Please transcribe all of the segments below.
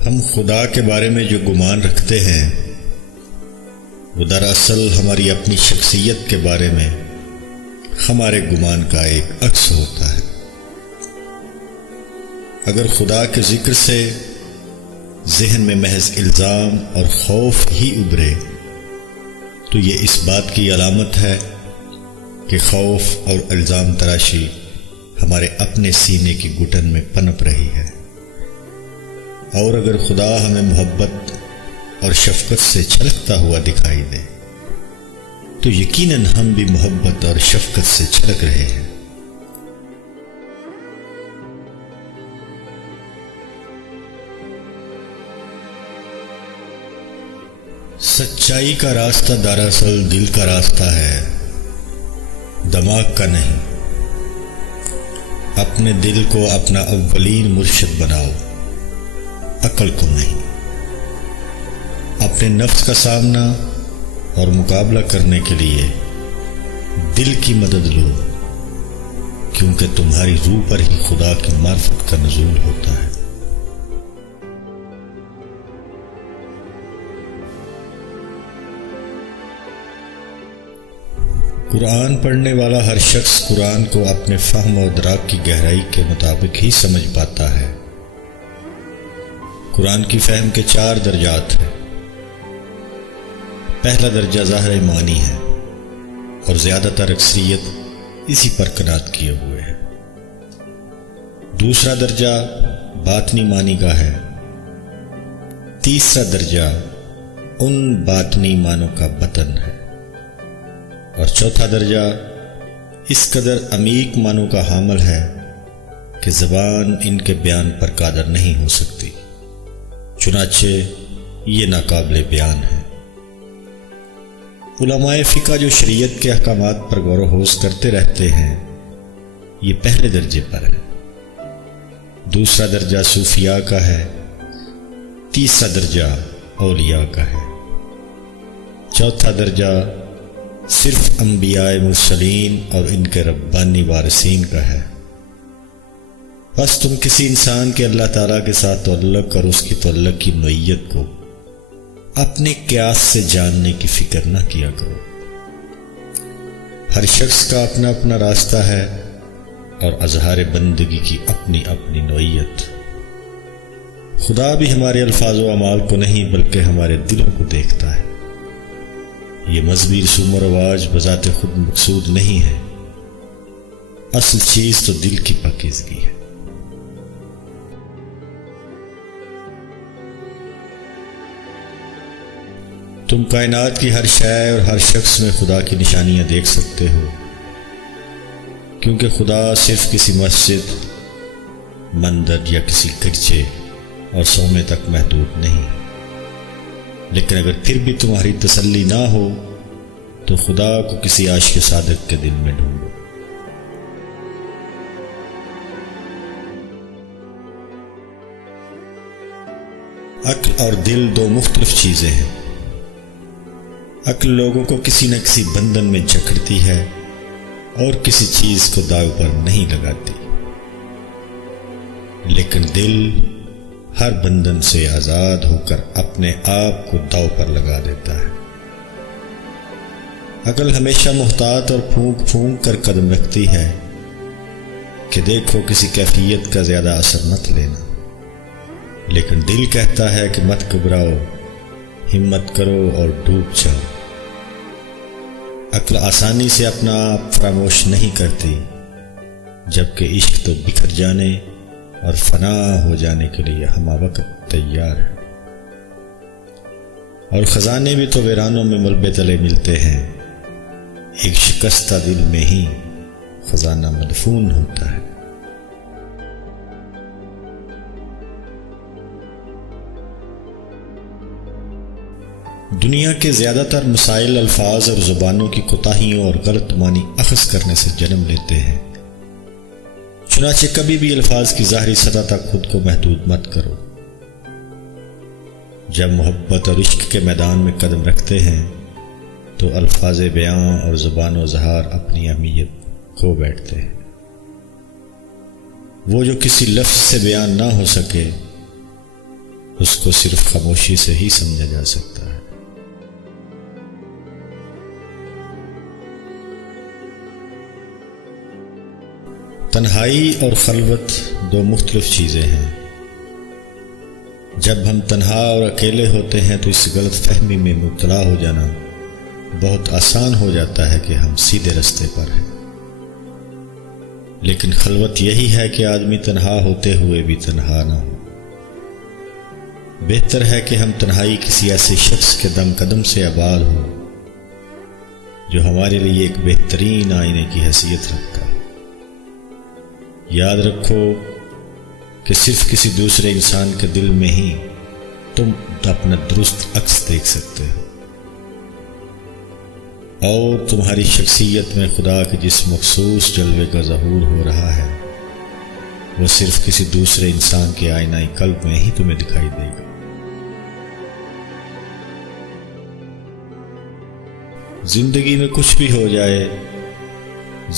ہم خدا کے بارے میں جو گمان رکھتے ہیں وہ دراصل ہماری اپنی شخصیت کے بارے میں ہمارے گمان کا ایک عکس ہوتا ہے۔ اگر خدا کے ذکر سے ذہن میں محض الزام اور خوف ہی ابھرے تو یہ اس بات کی علامت ہے کہ خوف اور الزام تراشی ہمارے اپنے سینے کی گھٹن میں پنپ رہی ہے، اور اگر خدا ہمیں محبت اور شفقت سے چھلکتا ہوا دکھائی دے تو یقیناً ہم بھی محبت اور شفقت سے چھلک رہے ہیں۔ سچائی کا راستہ دراصل دل کا راستہ ہے، دماغ کا نہیں۔ اپنے دل کو اپنا اولین مرشد بناؤ، عقل کو نہیں۔ اپنے نفس کا سامنا اور مقابلہ کرنے کے لیے دل کی مدد لو، کیونکہ تمہاری روح پر ہی خدا کی معرفت کا نزول ہوتا ہے۔ قرآن پڑھنے والا ہر شخص قرآن کو اپنے فہم و ادراک کی گہرائی کے مطابق ہی سمجھ پاتا ہے۔ قرآن کی فہم کے 4 درجات ہیں۔ پہلا درجہ ظاہر معنی ہے اور زیادہ تر اکثریت اسی پر قناعت کیے ہوئے ہے۔ دوسرا درجہ باطنی معنی کا ہے۔ تیسرا درجہ ان باطنی معنوں کا بطن ہے، اور چوتھا درجہ اس قدر عمیق معنوں کا حامل ہے کہ زبان ان کے بیان پر قادر نہیں ہو سکتی، چنانچہ یہ ناقابل بیان ہے۔ علماء فقہ جو شریعت کے احکامات پر غور و خوض کرتے رہتے ہیں یہ پہلے درجے پر ہے۔ دوسرا درجہ صوفیاء کا ہے، تیسرا درجہ اولیاء کا ہے، چوتھا درجہ صرف انبیاء مرسلین اور ان کے ربانی وارثین کا ہے۔ بس تم کسی انسان کے اللہ تعالیٰ کے ساتھ تعلق اور اس کی تعلق کی نوعیت کو اپنے قیاس سے جاننے کی فکر نہ کیا کرو۔ ہر شخص کا اپنا اپنا راستہ ہے اور اظہار بندگی کی اپنی اپنی نوعیت۔ خدا بھی ہمارے الفاظ و اعمال کو نہیں بلکہ ہمارے دلوں کو دیکھتا ہے۔ یہ مذہبی رسوم و رواج بذات خود مقصود نہیں ہے، اصل چیز تو دل کی پاکیزگی ہے۔ تم کائنات کی ہر شے اور ہر شخص میں خدا کی نشانیاں دیکھ سکتے ہو، کیونکہ خدا صرف کسی مسجد، مندر یا کسی گرجے اور صومعے تک محدود نہیں۔ لیکن اگر پھر بھی تمہاری تسلی نہ ہو تو خدا کو کسی عاشق صادق کے دل میں ڈھونڈو۔ عقل اور دل 2 مختلف چیزیں ہیں۔ عقل لوگوں کو کسی نہ کسی بندھن میں جکڑتی ہے اور کسی چیز کو داؤ پر نہیں لگاتی، لیکن دل ہر بندھن سے آزاد ہو کر اپنے آپ کو داؤ پر لگا دیتا ہے۔ عقل ہمیشہ محتاط اور پھونک پھونک کر قدم رکھتی ہے کہ دیکھو کسی کیفیت کا زیادہ اثر مت لینا، لیکن دل کہتا ہے کہ مت گھبراؤ، ہمت کرو اور ڈوب جاؤ۔ عقل آسانی سے اپنا آپ فراموش نہیں کرتی، جبکہ عشق تو بکھر جانے اور فنا ہو جانے کے لیے ہمہ وقت تیار ہے۔ اور خزانے بھی تو ویرانوں میں ملبے تلے ملتے ہیں، ایک شکستہ دل میں ہی خزانہ مدفون ہوتا ہے۔ دنیا کے زیادہ تر مسائل الفاظ اور زبانوں کی کوتاہیوں اور غلط معنی اخذ کرنے سے جنم لیتے ہیں، چنانچہ کبھی بھی الفاظ کی ظاہری سطح تک خود کو محدود مت کرو۔ جب محبت اور عشق کے میدان میں قدم رکھتے ہیں تو الفاظ بیان اور زبان و اظہار اپنی اہمیت کھو بیٹھتے ہیں۔ وہ جو کسی لفظ سے بیان نہ ہو سکے اس کو صرف خاموشی سے ہی سمجھا جا سکتا ہے۔ تنہائی اور خلوت دو مختلف چیزیں ہیں۔ جب ہم تنہا اور اکیلے ہوتے ہیں تو اس غلط فہمی میں مبتلا ہو جانا بہت آسان ہو جاتا ہے کہ ہم سیدھے راستے پر ہیں، لیکن خلوت یہی ہے کہ آدمی تنہا ہوتے ہوئے بھی تنہا نہ ہو۔ بہتر ہے کہ ہم تنہائی کسی ایسے شخص کے دم قدم سے آباد ہو جو ہمارے لیے ایک بہترین آئینے کی حیثیت رکھتا ہے۔ یاد رکھو کہ صرف کسی دوسرے انسان کے دل میں ہی تم اپنا درست عکس دیکھ سکتے ہو، اور تمہاری شخصیت میں خدا کے جس مخصوص جلوے کا ظہور ہو رہا ہے وہ صرف کسی دوسرے انسان کے آئینہ قلب میں ہی تمہیں دکھائی دے گا۔ زندگی میں کچھ بھی ہو جائے،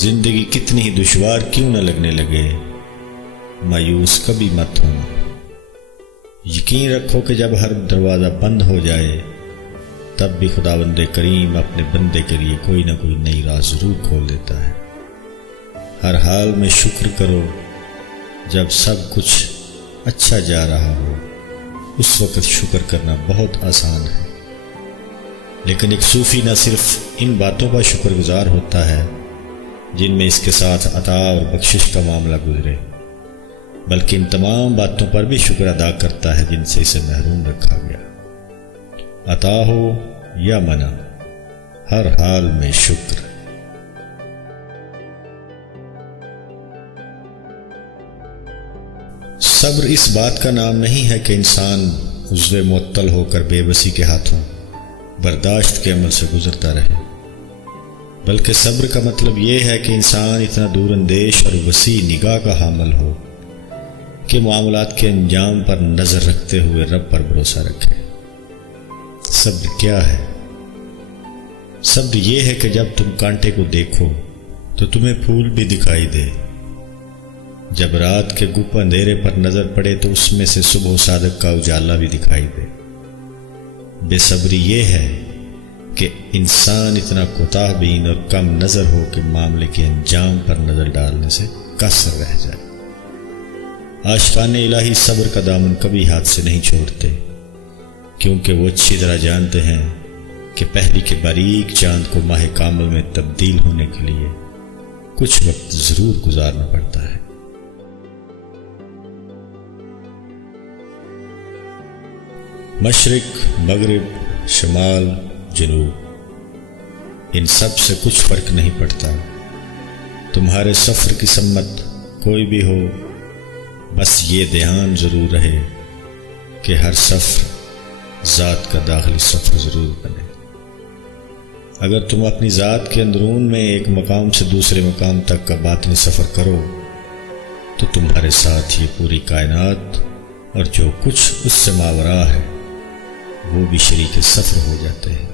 زندگی کتنی ہی دشوار کیوں نہ لگنے لگے، مایوس کبھی مت ہونا۔ یقین رکھو کہ جب ہر دروازہ بند ہو جائے تب بھی خداوند کریم اپنے بندے کے لیے کوئی نہ کوئی نئی راہ ضرور کھول دیتا ہے۔ ہر حال میں شکر کرو، جب سب کچھ اچھا جا رہا ہو اس وقت شکر کرنا بہت آسان ہے، لیکن ایک صوفی نہ صرف ان باتوں پر شکر گزار ہوتا ہے جن میں اس کے ساتھ عطا اور بخشش کا معاملہ گزرے، بلکہ ان تمام باتوں پر بھی شکر ادا کرتا ہے جن سے اسے محروم رکھا گیا۔ عطا ہو یا منع، ہر حال میں شکر۔ صبر اس بات کا نام نہیں ہے کہ انسان عضو معطل ہو کر بے بسی کے ہاتھوں برداشت کے عمل سے گزرتا رہے، بلکہ صبر کا مطلب یہ ہے کہ انسان اتنا دور اندیش اور وسیع نگاہ کا حامل ہو کہ معاملات کے انجام پر نظر رکھتے ہوئے رب پر بھروسہ رکھے۔ صبر کیا ہے؟ صبر یہ ہے کہ جب تم کانٹے کو دیکھو تو تمہیں پھول بھی دکھائی دے، جب رات کے گپ اندھیرے پر نظر پڑے تو اس میں سے صبح صادق کا اجالا بھی دکھائی دے۔ بے صبری یہ ہے کہ انسان اتنا کوتاہ بین اور کم نظر ہو کہ معاملے کے انجام پر نظر ڈالنے سے قاصر رہ جائے۔ عاشقان الہی صبر کا دامن کبھی ہاتھ سے نہیں چھوڑتے، کیونکہ وہ اچھی طرح جانتے ہیں کہ پہلی کے باریک چاند کو ماہ کامل میں تبدیل ہونے کے لیے کچھ وقت ضرور گزارنا پڑتا ہے۔ مشرق، مغرب، شمال، جنوب، ان سب سے کچھ فرق نہیں پڑتا۔ تمہارے سفر کی سمت کوئی بھی ہو، بس یہ دھیان ضرور رہے کہ ہر سفر ذات کا داخلی سفر ضرور بنے۔ اگر تم اپنی ذات کے اندرون میں ایک مقام سے دوسرے مقام تک کا باطنی سفر کرو تو تمہارے ساتھ یہ پوری کائنات اور جو کچھ اس سے ماورا ہے وہ بھی شریک سفر ہو جاتے ہیں۔